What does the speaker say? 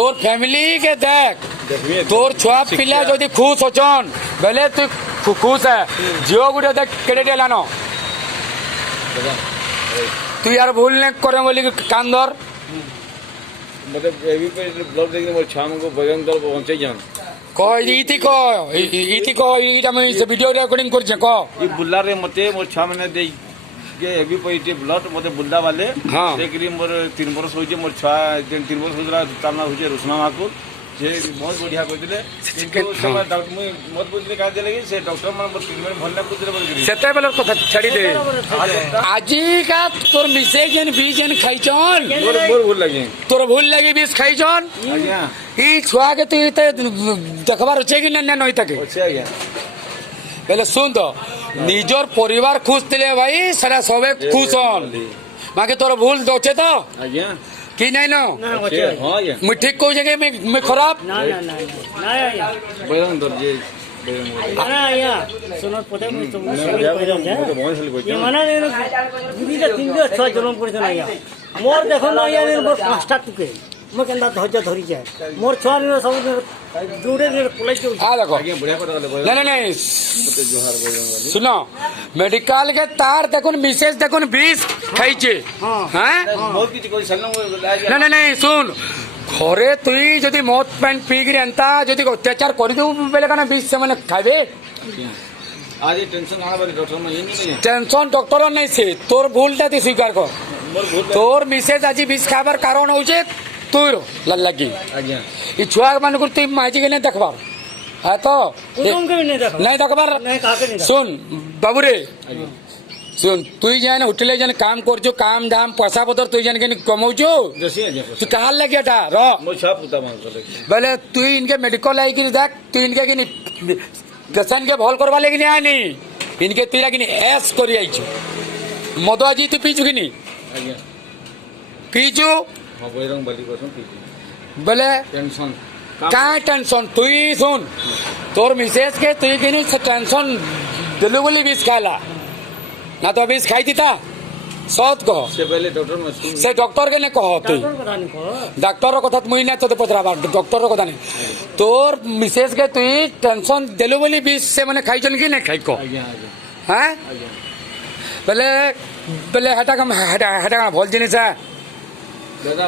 তোর ফ্যামিলি কে দেখ তোর ছুয়া পিলা যদি খুশ অছন বেলে তুই খুশ হ্যাঁ ঝিও গুটে দেখ কেটে ডেলানো তুই আর ভুল নে করে বলি কান ধর मतलब एबी पे ब्लॉग देखने मोर छाम को बगन दल पहुंचे जान কয় ইতি ক এইটা আমি ভিডিও রেকর্ডিং করছে ক ये बुल्ला रे मते मोर छाम ने दे ये एबी पे इटे ब्लॉग मते बुल्ला वाले हाँ। देखरी मोर 3 बरस होजे मोर छा 3 बरस होजरा ताना होजे रुसना माकुर जे बहुत बढ़िया कह दिले किंतु समय डॉक्टर मुई मत बुझले का देले कि से डॉक्टर मन ट्रीटमेंट भल्ला कुदरे बोल करी সেতেবেলে কথা ছাড়ি দে আজিকা তোর মিসে যেন বীজ যেন খাইছন मोर भूल लगे তোর ভুল লাগি বীজ খাইছন आज्ञा ই ছুয়াকে তুই দেখবার আছে কি না নই থাকে अच्छे आज्ञा বেলে শুন তো নিজর পরিবার খুশ ଥିଲେ ভাই সেটা সবে খুশ হন মাকে তোর ভুল দছে তো आज्ञा কি নাই ন अच्छे हां आज्ञा মুই ঠিক কইছে কি মুই খারাপ না আয়া बगन दल जे না আয়া সোনার পথে तो बहुत साल कोई মানে দুইটা তিনটা ছয় জন্ম করেছে না আয়া মোর দেখো না আয়া মোর পাঁচটা টুকে মো কেনটা ধৈর্য ধরি যায় মোর ছয় সব দূরে পলাই যাও आ देखो आज्ञा बढ़िया কথা বলে नहीं नहीं जोहार बगन वाली सुनो मेडिकल के तार देखुन मिसेस देखुन 20 खाइছে হ্যাঁ बहुत किछ कोई सल्ला না না না শুন ঘরে তুই যদি মদ প্যান পিগরি এন্তা যদি অত্যাচার করে দেবু বেলে কেন 20 ସେମାନେ খাইবে आज ये टेंशन आना बारी डॉक्टर में ये नहीं টেনশন ডক্টর নাই সে তোর ভুলটা তুই স্বীকার কর मोर भूल তোর মিসেস আজি 20 খাবার কারণ হচ্ছে তোর লাগি आज्ञा এই ছুয়া মানুষ তুই মাইজি গেলে দেখবার হ্যাঁ তো কুটুমকে भी नहीं देखो নাই দেখবার नहीं काके नहीं শুন বাবুরে শুন তুই যেন হোটেলে যেন কাম করছো কাম দাম পয়সা পত্র তুই যেন কেন কমাউছো जैसे आज्ञा তুই কাহার লাগে এটা র मोर छाप पुता मान कर বেলে তুই ইনকে মেডিকল আইকি দেখ তুই ইনকে কিনি পেশেন্ট কে ভাল করবা লাগি আনি ইনকে তুই কিনি এস করি আইছো মদ আজি তুই পিছু কিনি आज्ञा পিছু हां बजरंग बली को सुन বেলে टेंशन কাঁ টেনশন তুই শুন তোর মিসেস কে তুই কিনি টেনশন দিলু বলি বিষ খাইলা না তো বিষ খাই দিতা সৎ কহ से पहले डॉक्टर में सुन সে ডক্টর কে নে কহ তুই डॉक्टर पता नहीं को ডাক্তার কথা মুই না তোতে পচরাবা ডক্টর কথা নেই তোর মিসেস কে তুই টেনশন দেলু বলি বিষ সে মানে খাইছন কি না খাইক आज्ञा आज्ञा হ্যাঁ आज्ञा বেলে বেলে হেটা হেটা হেটা ভল জিনিস হ্যাঁ दादा